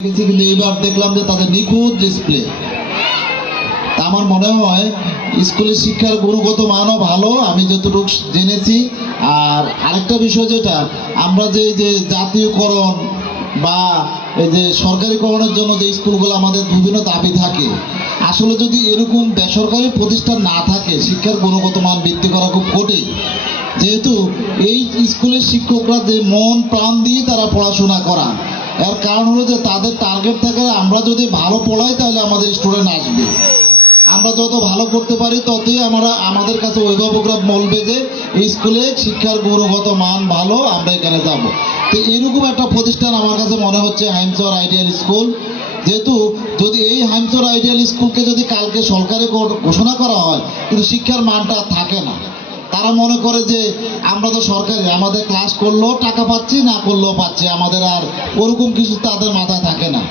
কিন্তু এইবার দেখলাম যে তাদের নিখুঁত ডিসপ্লে আমার মনে হয় স্কুলের শিক্ষার গুণগত মানও ভালো, আমি যতটুকু জেনেছি। আর আরেকটা বিষয় যেটা, আমরা যে যে জাতীয়করণ বা এই যে সরকারিকরণের জন্য যে স্কুলগুলো আমাদের বিভিন্ন দাবি থাকে, আসলে যদি এরকম বেসরকারি প্রতিষ্ঠান না থাকে, শিক্ষার গুণগত মান বৃদ্ধি করা খুব কঠিন। যেহেতু এই স্কুলের শিক্ষকরা যে মন প্রাণ দিয়ে তারা পড়াশোনা করান এর কারণ হলো যে তাদের টার্গেট থাকে আমরা যদি ভালো পড়াই, তাহলে আমাদের স্টুডেন্ট আসবে। আমরা যত ভালো করতে পারি, ততই আমরা, আমাদের কাছে অভিভাবকরা বলবে যে স্কুলে শিক্ষার গুণগত মান ভালো, আমরা এখানে যাব। তো এরকম একটা প্রতিষ্ঠান আমার কাছে মনে হচ্ছে হাইমসর আইডিয়াল স্কুল। যেহেতু যদি এই হাইমসর আইডিয়াল স্কুলকে যদি কালকে সরকারে ঘোষণা করা হয়, কিন্তু শিক্ষার মানটা থাকে না। তারা মনে করে যে আমরা তো সরকারি, আমাদের ক্লাস করলেও টাকা পাচ্ছি, না করলেও পাচ্ছি। আমাদের আর ওরকম কিছু তাদের মাথায় থাকে না।